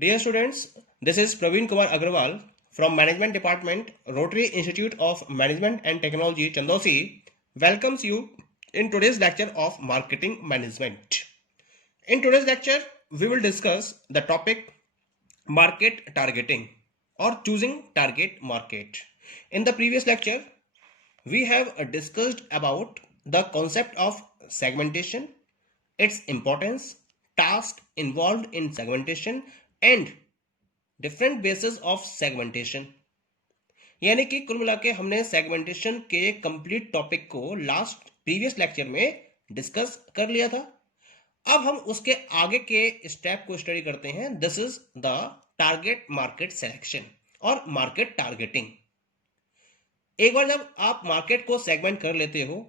Dear students, this is Praveen Kumar Agrawal from Management Department, Rotary Institute of Management and Technology, Chandosi, welcomes you in today's lecture of Marketing Management. In today's lecture, we will discuss the topic Market Targeting or Choosing Target Market. In the previous lecture, we have discussed about the concept of segmentation, its importance, tasks involved in segmentation, and different basis of segmentation. यानी कि कुल मिला के हमने segmentation के complete topic को last previous lecture में discuss कर लिया था। अब हम उसके आगे के स्टेप को स्टडी करते हैं। This is the target market selection और मार्केट टारगेटिंग। एक बार जब आप मार्केट को सेगमेंट कर लेते हो,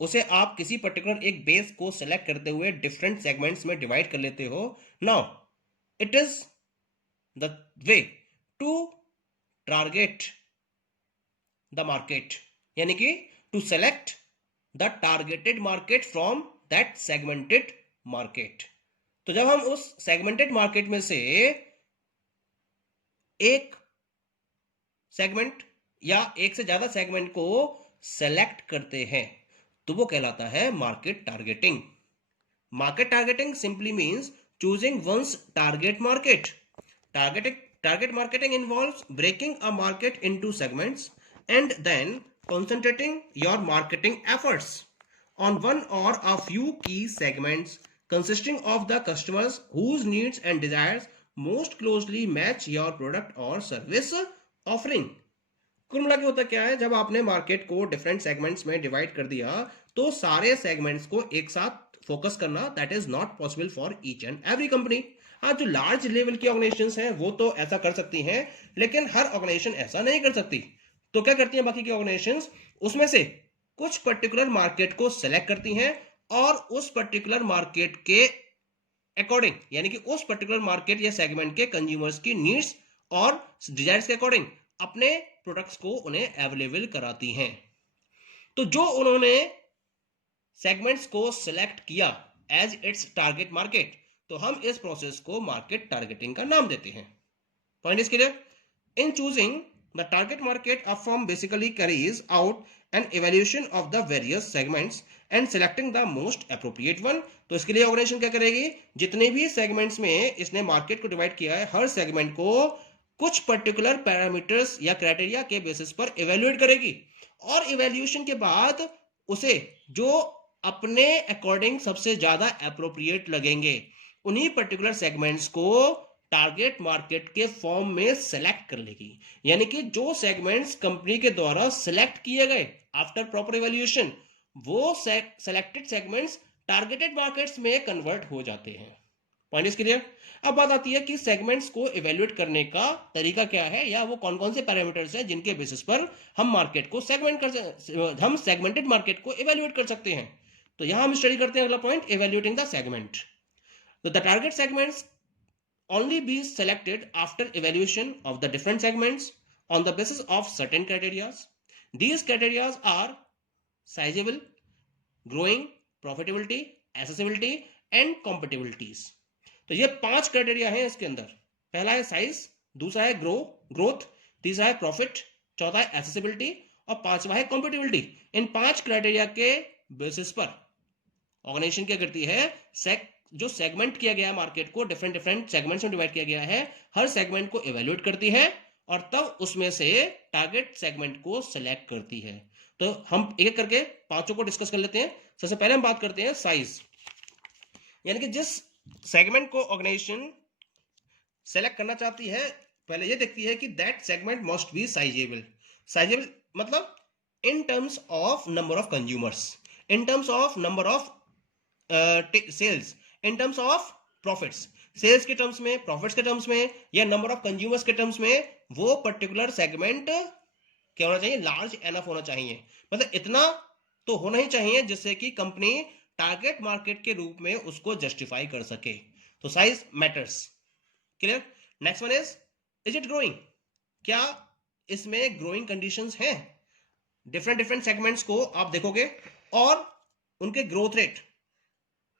उसे आप किसी पर्टिकुलर एक बेस को सिलेक्ट करते हुए डिफरेंट सेगमेंट्स में डिवाइड कर लेते हो। Now it is the way to target the market, यानी कि to select the targeted market from that segmented market। तो जब हम उस segmented market में से एक सेगमेंट या एक से ज्यादा सेगमेंट को सेलेक्ट करते हैं तो वो कहलाता है market targeting. Market targeting simply means choosing one's target market. Target marketing involves breaking a market into segments and then concentrating your marketing efforts on one or a few key segments consisting of the customers whose needs and desires most closely match your product or service offering। कुल मिला के होता क्या है, जब आपने market को different segments में डिवाइड कर दिया तो सारे सेगमेंट्स को एक साथ फोकस करना that is not possible for each and every company. हाँ, जो लार्ज लेवल की ऑर्गेनाइजेशंस हैं वो तो ऐसा कर सकती हैं, लेकिन हर ऑर्गेनाइजेशन ऐसा नहीं कर सकती। तो क्या करती हैं बाकी की ऑर्गेनाइजेशंस, उसमें से कुछ पर्टिकुलर मार्केट को सेलेक्ट करती हैं और उस पर्टिकुलर मार्केट के अकॉर्डिंग, यानी कि उस पर्टिकुलर मार्केट या सेगमेंट के कंज्यूमर्स की नीड्स और डिजायर्स के अकॉर्डिंग अपने प्रोडक्ट्स को उन्हें अवेलेबल कराती हैं। तो जो उन्होंने सेगमेंट्स को सिलेक्ट किया एज इट्स टारगेट मार्केट, तो हम इस प्रोसेस को मार्केट टारगेटिंग का नाम देते हैं। Point is clear? In choosing the target market a firm basically carries out an evaluation of the various segments and selecting the most appropriate one. तो इसके लिए ऑर्गेनाइजेशन क्या करेगी, जितने भी सेगमेंट्स में इसने मार्केट को डिवाइड किया है, हर सेगमेंट को कुछ पर्टिकुलर पैरामीटर्स या क्राइटेरिया के बेसिस पर इवैल्यूएट करेगी और इवैल्यूएशन के बाद उसे जो अपने अकॉर्डिंग सबसे ज्यादा अप्रोप्रिएट लगेंगे उन्हीं पर्टिकुलर सेगमेंट्स को टारगेट मार्केट के फॉर्म में सेलेक्ट कर लेगी। यानी कि जो सेगमेंट्स कंपनी के द्वारा सेलेक्ट किए गए आफ्टर प्रॉपर इवैल्यूएशन, वो सेलेक्टेड सेगमेंट्स टारगेटेड मार्केट्स में कन्वर्ट हो जाते हैं। Point is clear? अब बात आती है कि सेगमेंट्स को इवैल्यूएट करने का तरीका क्या है, या वो कौन कौन से पैरामीटर्स हैं जिनके बेसिस पर हम मार्केट को हम सेगमेंटेड मार्केट को इवैल्यूएट कर सकते हैं। तो यहां हम स्टडी करते हैं अगला point, evaluating the segment. So the target segments only be selected after evaluation of the different segments on the basis of certain criteria. These criteria are sizable, growing, profitability, accessibility and compatibilities. तो ये 5 criteria हैं इसके अंदर। पहला है size, दूसरा है growth, तीसरा है प्रॉफिट, चौथा है एक्सेसिबिलिटी और पांचवा है कॉम्पिटिबिलिटी। इन 5 क्राइटेरिया के बेसिस पर ऑर्गेनाइजेशन क्या करती है, जो सेगमेंट किया गया मार्केट को डिफरेंट सेगमेंट्स में डिवाइड किया गया है, हर सेगमेंट को इवैल्यूएट करती है और तब उसमें से टारगेट सेगमेंट को सिलेक्ट करती है। तो हम एक एक करके पांचों को डिस्कस कर लेते हैं। सबसे पहले हम बात करते हैं साइज, यानी कि जिस सेगमेंट को ऑर्गेनाइजेशन सेलेक्ट करना चाहती है, पहले ये देखती है कि that segment must be sizable. Sizable मतलब in terms of number of consumers, in terms of number of sales, in terms of profits, sales के टर्म्स में, प्रॉफिट्स के टर्म्स में या नंबर ऑफ कंज्यूमर्स के टर्म्स में, वो पर्टिकुलर सेगमेंट क्या होना चाहिए, लार्ज एनफ होना चाहिए। मतलब इतना तो होना ही चाहिए जिससे कि कंपनी टारगेट मार्केट के रूप में उसको जस्टिफाई कर सके। तो size matters. Clear? Next one is it growing? क्या इसमें ग्रोइंग कंडीशंस हैं? डिफरेंट सेगमेंट्स को आप देखोगे और उनके ग्रोथ रेट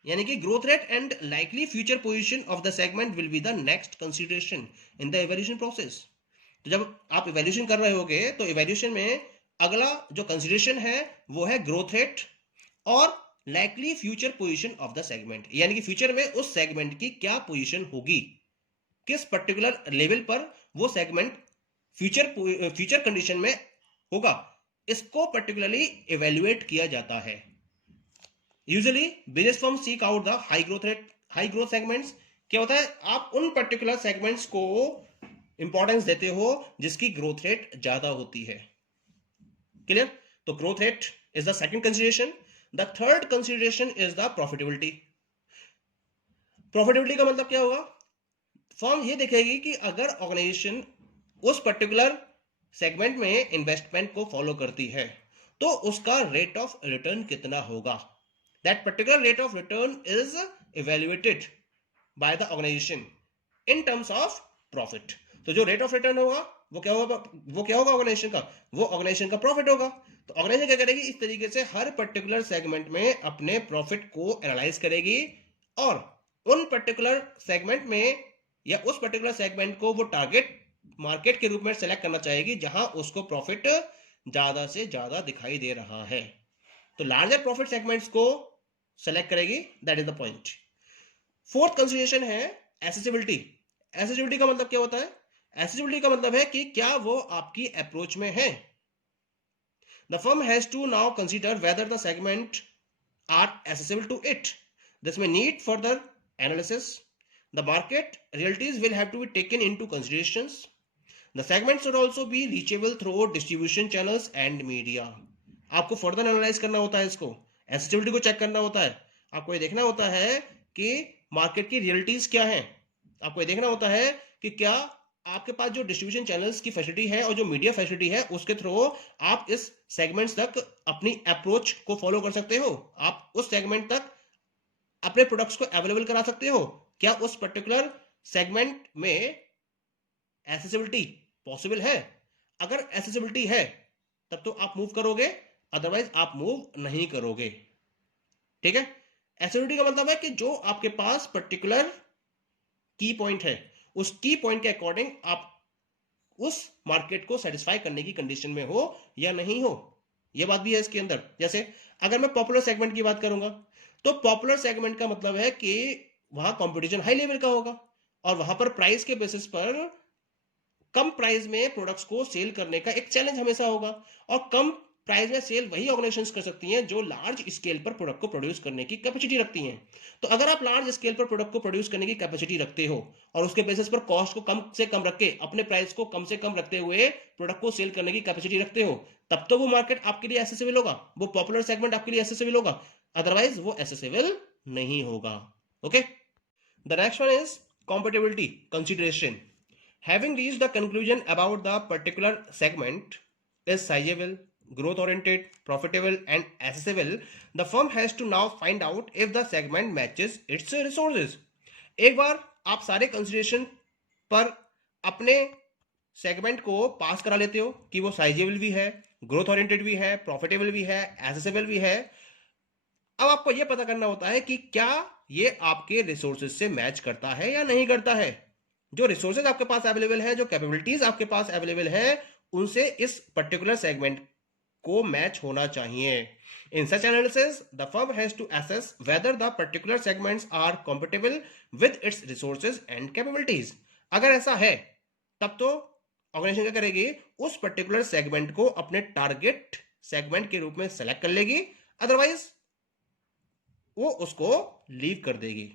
यानी कि growth rate and likely future position of the segment will be the next consideration in the evaluation process. तो जब आप इवैल्यूएशन कर रहे होगे तो इवैल्यूएशन में अगला जो कंसीडरेशन है वो है ग्रोथ रेट और likely future position of the segment, यानी कि फ्यूचर में उस सेगमेंट की क्या पोजीशन होगी, किस पर्टिकुलर लेवल पर वो सेगमेंट फ्यूचर कंडीशन में होगा, इसको पर्टिकुलरली इवेल्युएट किया जाता है। Usually business firm seek out the high growth segments. क्या होता है, आप उन पर्टिकुलर सेगमेंट्स को इंपॉर्टेंस देते हो जिसकी ग्रोथ रेट ज्यादा होती है। क्लियर? तो growth rate is the second consideration. The third consideration is the profitability. Profitability का मतलब क्या होगा, फर्म ये देखेगी कि अगर ऑर्गेनाइजेशन उस पर्टिकुलर सेगमेंट में इन्वेस्टमेंट को फॉलो करती है तो उसका रेट ऑफ रिटर्न कितना होगा। That particular rate of return is evaluated by the organisation in terms of profit. तो जो रेट ऑफ रिटर्न होगा वो क्या होगा ऑर्गेनाइजेशन का, वो ऑर्गेनाइजेशन का प्रॉफिट होगा। तो ऑर्गेनाइजेशन क्या करेगी, इस तरीके से हर पर्टिकुलर सेगमेंट में अपने प्रॉफिट को एनालाइज करेगी और उन पर्टिकुलर सेगमेंट में या उस पर्टिकुलर सेगमेंट को वो टारगेट मार्केट के रूप में सेलेक्ट करना चाहेगी जहां उसको प्रॉफिट ज्यादा से ज्यादा दिखाई दे रहा है। तो लार्जर प्रॉफिट सेगमेंट्स को सेलेक्ट करेगी, that is the point. Fourth consideration है एसेसिबिलिटी। एसेसिबिलिटी का मतलब क्या होता है, एसेसिबिलिटी का मतलब है कि क्या वो आपकी अप्रोच में है। The firm has to now consider whether the segment are accessible to it. This may need further analysis. The market realities will have to be taken into considerations. The segment should also be reachable through distribution channels and media. आपको further analyse करना होता है, इसको accessibility को check करना होता है। आपको ये देखना होता है कि मार्केट की रियलिटीज क्या है। आपको ये देखना होता है कि क्या आपके पास जो डिस्ट्रीब्यूशन चैनल्स की फैसिलिटी है और जो मीडिया फैसिलिटी है उसके थ्रू आप इस सेगमेंट्स तक अपनी अप्रोच को फॉलो कर सकते हो, आप उस सेगमेंट तक अपने प्रोडक्ट्स को अवेलेबल करा सकते हो। क्या उस पर्टिकुलर सेगमेंट में एक्सेसिबिलिटी पॉसिबल है? अगर एक्सेसिबिलिटी है तब तो आप मूव करोगे, अदरवाइज आप मूव नहीं करोगे। ठीक है, एक्सेसिबिलिटी का मतलब है कि जो आपके पास पर्टिकुलर की पॉइंट है उस की पॉइंट के अकॉर्डिंग आप उस मार्केट को सेटिस्फाई करने की कंडीशन में हो या नहीं हो, यह बात भी है इसके अंदर। जैसे अगर मैं पॉपुलर सेगमेंट की बात करूंगा तो पॉपुलर सेगमेंट का मतलब है कि वहां कंपटीशन हाई लेवल का होगा और वहां पर प्राइस के बेसिस पर कम प्राइस में प्रोडक्ट्स को सेल करने का एक चैलेंज हमेशा होगा। और कम प्राइस में सेल वही ऑर्गेनाइजेशंस कर सकती हैं जो लार्ज स्केल पर प्रोडक्ट को प्रोड्यूस करने की कैपेसिटी रखती हैं। तो अगर आप लार्ज स्केल पर प्रोडक्ट को प्रोड्यूस करने की कैपेसिटी रखते हो और उसके बेसिस पर कॉस्ट को कम से कम रख के अपने प्राइस को कम से कम रखते हुए प्रोडक्ट को सेल करने की कैपेसिटी रखते हो, तब तो वो मार्केट आपके लिए एसेसिबल होगा, वो पॉपुलर सेगमेंट आपके लिए एसेसिबल होगा, अदरवाइज वो एसेसिबल नहीं होगा। Okay, the next one is compatibility consideration. Having reached the conclusion about the particular segment is sizable, growth oriented, profitable and accessible, the firm has to now find out if the segment matches its resources. एक बार आप सारे consideration पर अपने segment को पास करा लेते हो कि वो साइजेबल भी है, ग्रोथ ओरिएंटेड भी है, प्रॉफिटेबल भी है, एसेसिबल भी है, अब आपको यह पता करना होता है कि क्या ये आपके रिसोर्सेज से मैच करता है या नहीं करता है। जो रिसोर्सेज आपके पास अवेलेबल है, जो कैपेबिलिटीज आपके पास अवेलेबल है, उनसे इस पर्टिकुलर सेगमेंट को मैच होना चाहिए। In such analysis the firm has to assess whether the particular segments are compatible with its resources and capabilities. अगर ऐसा है तब तो ऑर्गेनाइजेशन क्या करेगी, उस पर्टिकुलर सेगमेंट को अपने टारगेट सेगमेंट के रूप में सेलेक्ट कर लेगी, अदरवाइज वो उसको लीव कर देगी।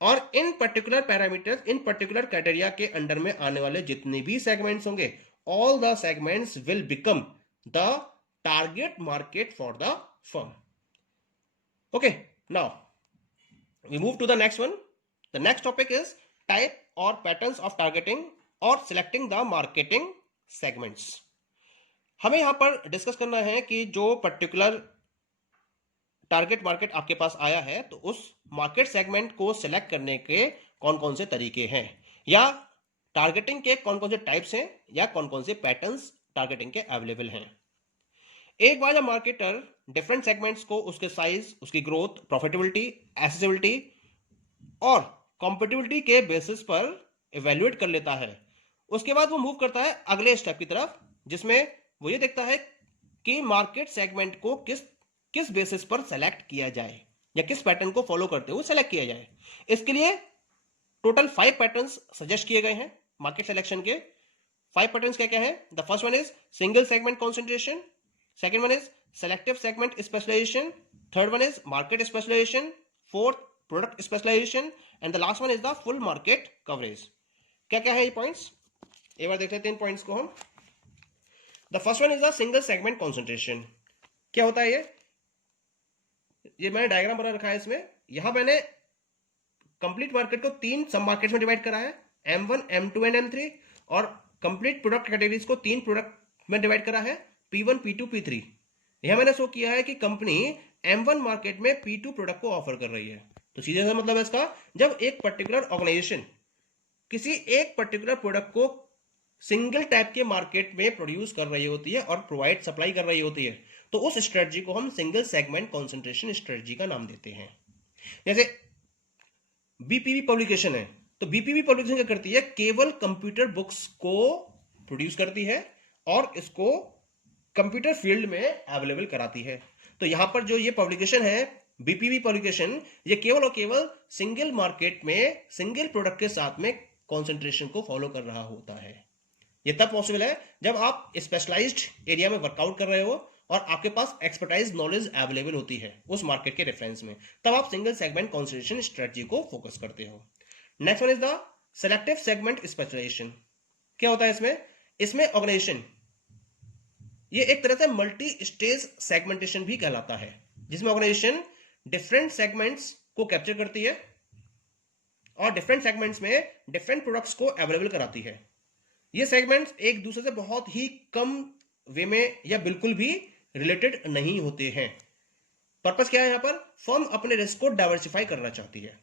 और इन पर्टिकुलर पैरामीटर्स, इन पर्टिकुलर क्राइटेरिया के अंडर में आने वाले जितने भी सेगमेंट्स होंगे, all the segments will become the target market for the firm. Okay, now we move to the next one. The next topic is type और पैटर्न्स ऑफ टारगेटिंग और selecting the marketing segments. हमें यहां पर discuss करना है कि जो particular target market आपके पास आया है तो उस मार्केट सेगमेंट को सिलेक्ट करने के कौन कौन से तरीके हैं, या टारगेटिंग के कौन कौन से टाइप्स हैं, या कौन कौन से पैटर्न्स टारगेटिंग के अवेलेबल हैं। एक बार जब मार्केटर डिफरेंट सेगमेंट्स को उसके साइज, उसकी ग्रोथ, प्रॉफिटेबिलिटी, एसेसिबिलिटी और कॉम्पिटिबिलिटी के बेसिस पर इवेल्युएट कर लेता है, उसके बाद वो मूव करता है अगले स्टेप की तरफ, जिसमें वो ये देखता है कि मार्केट सेगमेंट को किस किस बेसिस पर सेलेक्ट किया जाए या किस पैटर्न को फॉलो करते हुए सेलेक्ट किया जाए। इसके लिए टोटल 5 पैटर्न्स सजेस्ट किए गए हैं मार्केट सिलेक्शन के। 5 पैटर्न्स क्या क्या है? The first one is single segment concentration, second one is selective segment specialisation, third one is market specialisation, fourth product specialisation and the last one is the full market coverage. क्या क्या है ये points? एक बार देख लेते हैं इन points को हम। The first one is the single segment concentration. क्या होता है ये मैंने डायग्राम बना रखा है इसमें। यहां मैंने कंप्लीट मार्केट को 3 सब मार्केट्स में डिवाइड करा है, M1, M2 एंड M3, और कंप्लीट प्रोडक्ट कैटेगरीज को 3 प्रोडक्ट में डिवाइड करा है, P1, P2, P3। यहां मैंने शो किया है कि कंपनी M1 मार्केट में P2 प्रोडक्ट को ऑफर कर रही है। तो सीधे सा मतलब है इसका, जब एक पर्टिकुलर ऑर्गेनाइजेशन किसी एक पर्टिकुलर प्रोडक्ट को सिंगल टाइप के मार्केट में प्रोड्यूस कर रही होती है और प्रोवाइड सप्लाई कर रही होती है, तो उस स्ट्रेटजी को हम सिंगल सेगमेंट कॉन्सेंट्रेशन स्ट्रेटजी का नाम देते हैं। जैसे बीपीवी पब्लिकेशन है, तो बीपीवी पब्लिकेशन क्या करती है? केवल कंप्यूटर बुक्स को प्रोड्यूस करती है और इसको कंप्यूटर फील्ड में अवेलेबल कराती है। तो यहां पर जो ये पब्लिकेशन है बीपीवी पब्लिकेशन, ये केवल और केवल सिंगल मार्केट में सिंगल प्रोडक्ट के साथ में कॉन्सेंट्रेशन को फॉलो कर रहा होता है। ये तब पॉसिबल है जब आप स्पेशलाइज्ड एरिया में वर्कआउट कर रहे हो और आपके पास एक्सपर्टाइज नॉलेज अवेलेबल होती है उस मार्केट के रेफरेंस में, तब आप सिंगल सेगमेंट कॉन्सेंट्रेशन स्ट्रेटजी को फोकस करते हो। Next one is the selective segment specialisation. क्या होता है इसमें ऑर्गेनाइजेशन ये एक तरह से मल्टी स्टेज सेगमेंटेशन भी कहलाता है, जिसमें ऑर्गेनाइजेशन डिफरेंट सेगमेंट्स को कैप्चर करती है और डिफरेंट सेगमेंट्स में डिफरेंट प्रोडक्ट्स को अवेलेबल कराती है। ये सेगमेंट्स एक दूसरे से बहुत ही कम वे में या बिल्कुल भी रिलेटेड नहीं होते हैं। पर्पस क्या है? यहां पर फर्म अपने रिस्क को डाइवर्सिफाई करना चाहती है,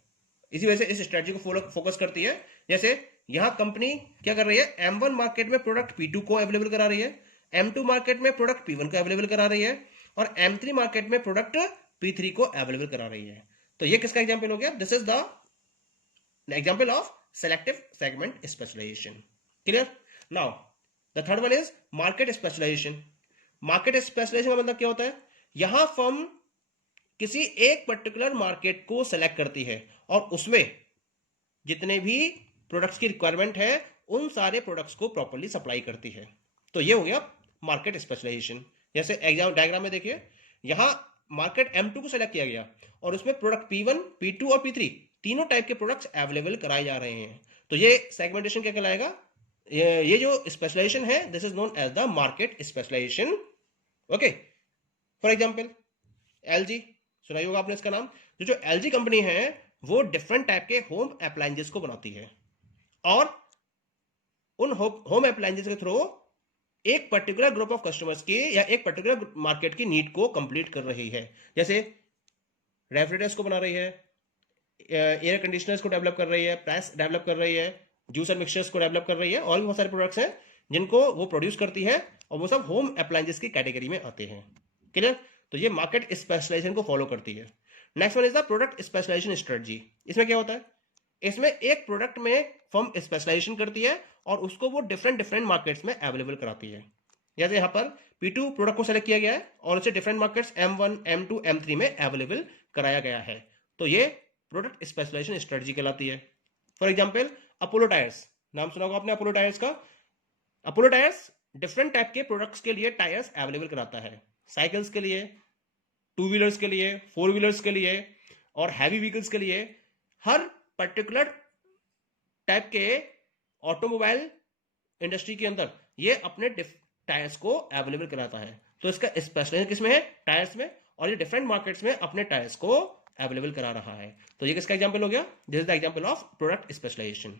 इसी वजह से इस स्ट्रेटजी को फोकस करती है। जैसे यहां कंपनी क्या कर रही है? M1 मार्केट में प्रोडक्ट P2 को अवेलेबल करा रही है, M2 मार्केट में प्रोडक्ट P1 को अवेलेबल करा रही है और M3 मार्केट में प्रोडक्ट P3 को अवेलेबल करा रही है। तो ये किसका एग्जाम्पल हो गया? This is the example of selective segment specialisation. Clear? Now the third one is market specialisation. Market specialisation का मतलब क्या होता है? यहां फर्म किसी एक पर्टिकुलर मार्केट को सेलेक्ट करती है और उसमें जितने भी प्रोडक्ट्स की रिक्वायरमेंट है उन सारे प्रोडक्ट्स को प्रॉपर्ली सप्लाई करती है। तो ये हो गया मार्केट स्पेशलाइजेशन। जैसे एग्जाम डायग्राम में देखिए, यहां मार्केट M2 को सेलेक्ट किया गया और उसमें प्रोडक्ट P1, P2 और P3 तीनों टाइप के प्रोडक्ट्स अवेलेबल कराए जा रहे हैं। तो ये सेगमेंटेशन क्या कहलाएगा? ये जो स्पेशलाइजेशन है, this is known as the market specialisation. Okay, for example LG, सुना होगा आपने इसका नाम। जो LG कंपनी है वो डिफरेंट टाइप के होम अप्लायंसेस को बनाती है और उन होम अप्लायंसेस के थ्रू एक पर्टिकुलर ग्रुप ऑफ कस्टमर्स की या एक पर्टिकुलर मार्केट की नीड को कंप्लीट कर रही है। जैसे रेफ्रिजरेटर्स को बना रही है, एयर कंडीशनर्स को डेवलप कर रही है, प्रेस डेवलप कर रही है, जूसर मिक्सचर्स को डेवलप कर रही है, और भी बहुत सारे प्रोडक्ट्स हैं जिनको वो प्रोड्यूस करती है और वो सब होम अप्लायंसेस की कैटेगरी में आते हैं। क्लियर? तो ये मार्केट स्पेशलाइजेशन को फॉलो करती है। Next one is the product specialisation strategy. इसमें क्या होता है? इसमें एक प्रोडक्ट में फर्म स्पेशलाइजेशन करती है और उसको वो डिफरेंट मार्केट्स में अवेलेबल कराती है। जैसे यहाँ पर P2 प्रोडक्ट को सेलेक्ट किया गया है और उसे different markets M1, M2, M3 में अवेलेबल कराया गया है। तो ये प्रोडक्ट स्पेशलाइजेशन स्ट्रेटजी कहलाती है। फॉर एग्जाम्पल अपोलो टायर्स, नाम सुना होगा आपने अपोलो टायर्स का। अपोलो टायर्स डिफरेंट टाइप के प्रोडक्ट्स के लिए टायर्स अवेलेबल कराता है, साइकिल्स के लिए, 2 व्हीलर्स के लिए, 4 व्हीलर्स के लिए और हैवी व्हीकल्स के लिए। हर पर्टिकुलर टाइप के ऑटोमोबाइल इंडस्ट्री के अंदर ये अपने टायर्स को अवेलेबल कराता है। तो इसका स्पेशलाइजेशन किसमें है? टायर्स में। और ये डिफरेंट मार्केट्स में अपने टायर्स को अवेलेबल करा रहा है। तो ये किसका एग्जांपल हो गया? This is the example of product specialisation.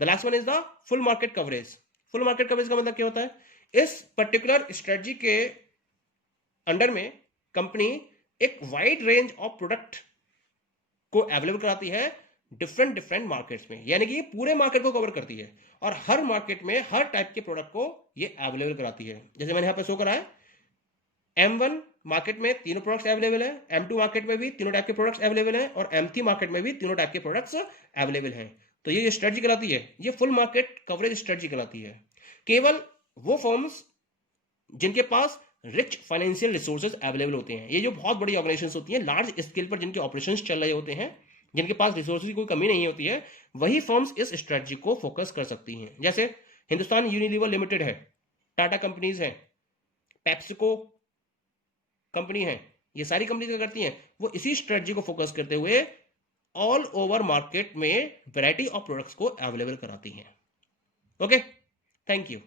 The last one is the full market coverage. Full market coverage का मतलब क्या होता है? इस पर्टिकुलर स्ट्रेटजी के अंडर में कंपनी एक वाइड रेंज ऑफ प्रोडक्ट को अवेलेबल कराती है डिफरेंट मार्केट्स में, यानी कि ये पूरे मार्केट को कवर करती है और हर मार्केट में हर टाइप के प्रोडक्ट को ये अवेलेबल कराती है। जैसे मैंने यहां पर शो करा है, M1 मार्केट में तीनों प्रोडक्ट्स अवेलेबल है, M2 मार्केट में भी तीनों टाइप के प्रोडक्ट्स अवेलेबल हैं, और M3 मार्केट में भी तीनों टाइप के प्रोडक्ट्स अवेलेबल हैं। तो ये स्ट्रेटजी कहलाती है, ये फुल मार्केट कवरेज स्ट्रेटजी कहलाती है। केवल वो फर्म्स जिनके पास रिच फाइनेंशियल रिसोर्सेज अवेलेबल होते हैं, ये जो बहुत बड़ी ऑर्गेनाइजेशंस होती हैं, लार्ज स्केल पर जिनके ऑपरेशंस चल रहे होते हैं, जिनके पास रिसोर्सेज की कोई कमी नहीं होती है, वही फर्म्स इस स्ट्रेटजी को फोकस कर सकती हैं। जैसे हिंदुस्तान यूनिलीवर लिमिटेड है, टाटा कंपनीज हैं, पेप्सिको कंपनी है, ये सारी कंपनी क्या करती हैं, वो इसी स्ट्रेटजी को फोकस करते हुए ऑल ओवर मार्केट में वैरायटी ऑफ प्रोडक्ट्स को अवेलेबल कराती हैं। Okay, thank you.